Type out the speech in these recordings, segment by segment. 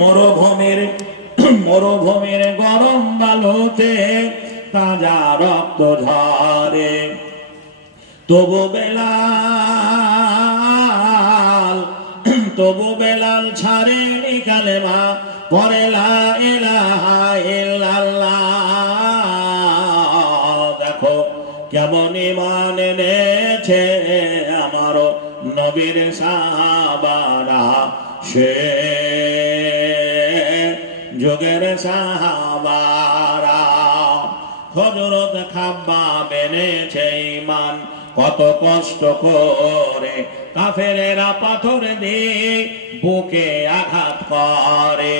মরুভূমির মরুভূমির গরম বালুতে তাজা রক্ত ঝরে, তবু বেলাল ছাড়েনি কালেমা, পড়ে লা ইলাহা ইল্লাল্লাহ। দেখো কেমন ঈমান এনেছে আমার নবীর সাহাবারা, সে যুগের সাহাবারা। হযরত খাব্বাব এনেছে ঈমান কত কষ্ট করে, কাফেরেরা পাথর দিয়ে বুকে আঘাত করে,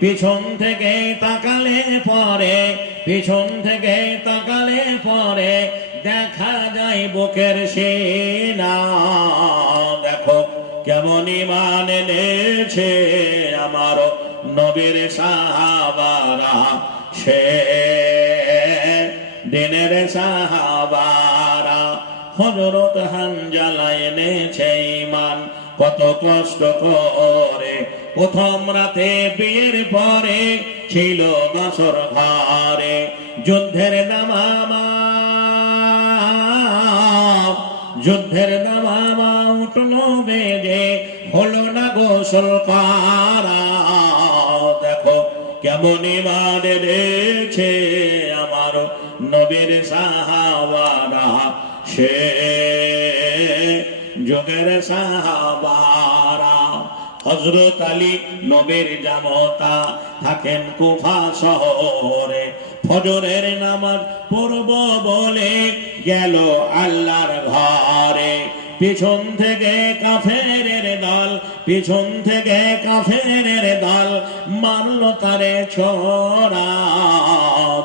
পিছন থেকে তাকালে পরে দেখা যায় বুকের সেনা। দেখো কেমন ঈমান এনেছে আমার নবীর সাহাবারা, সে দিনের সাহাবারা। হযরত হানজালা এনেছে ঈমান কত কষ্ট করে, প্রথম রাতে বিয়ের পরে ছিল বাসর ঘরে, যুদ্ধের দামামা উঠলো বেজে, হলো না গোসল করা। দেখো কেমন ঈমান এনেছে আমার নবীর সাহাবারা, সে যুগের সাহাবারা। হযরত আলী নবীর জামতা থাকেন কুফা শহরে, ফজরের নামাজ পড়ব বলে গেল আল্লাহর ঘরে, পিছন থেকে কাফেরের দল মারল তারে ছোড়া।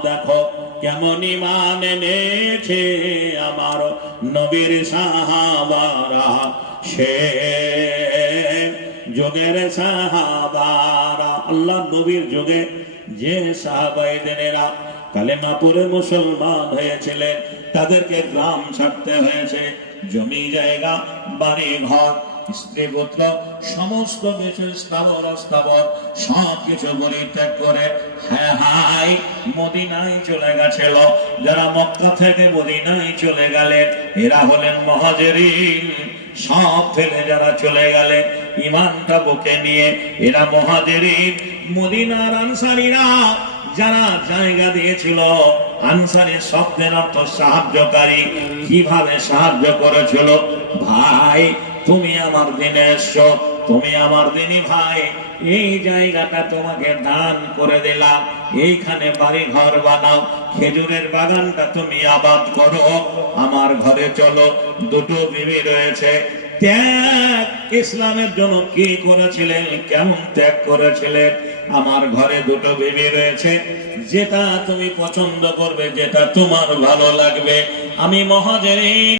দেখো কেমন ঈমান এনেছে আমার নবীর সাহাবারা, সে যুগের সাহাবারা। আল্লাহ নবীর যুগে যে সাহাবায়েরা কালেমা পড়ে মুসলমান হয়েছিলেন, তাদেরকে গ্রাম ছাড়তে হয়েছে, জমি জায়গা বাড়ি ঘর স্ত্রী পুত্র সমস্ত কিছু স্থাবর অস্থাবর সব কিছু পরিত্যাগ করে মদিনায় চলে গেছিল। যারা মক্কা থেকে মদিনায় চলে গেলেন এরা হলেন মুহাজিরিন। সব ফেলে যারা চলে গেলেন ঈমানটা বুকে নিয়ে এরা মুহাজিরিন। মদিনার আনসারীরা যারা জায়গা দিয়েছিল, আনসারী শব্দের অর্থ সাহায্যকারী, কিভাবে সাহায্য করেছিল? ভাই তুমি আমার দিনে এসছো, তুমি আমার দিনী ভাই, এই জায়গাটা তোমাকে দান করে দিলাম, এইখানে বাড়ি ঘর বানাও, খেজুরের বাগানটা তুমি আবাদ করো, আমার ঘরে চলো। দুটো বিবি রয়েছে, ত্যাগ ইসলামের জন্য কি করেছিলেন, কেমন ত্যাগ করেছিলেন? আমার ঘরে দুটো বিবি রয়েছে, যেটা তুমি পছন্দ করবে, যেটা তোমার ভালো লাগবে। আমি মুহাজিরিন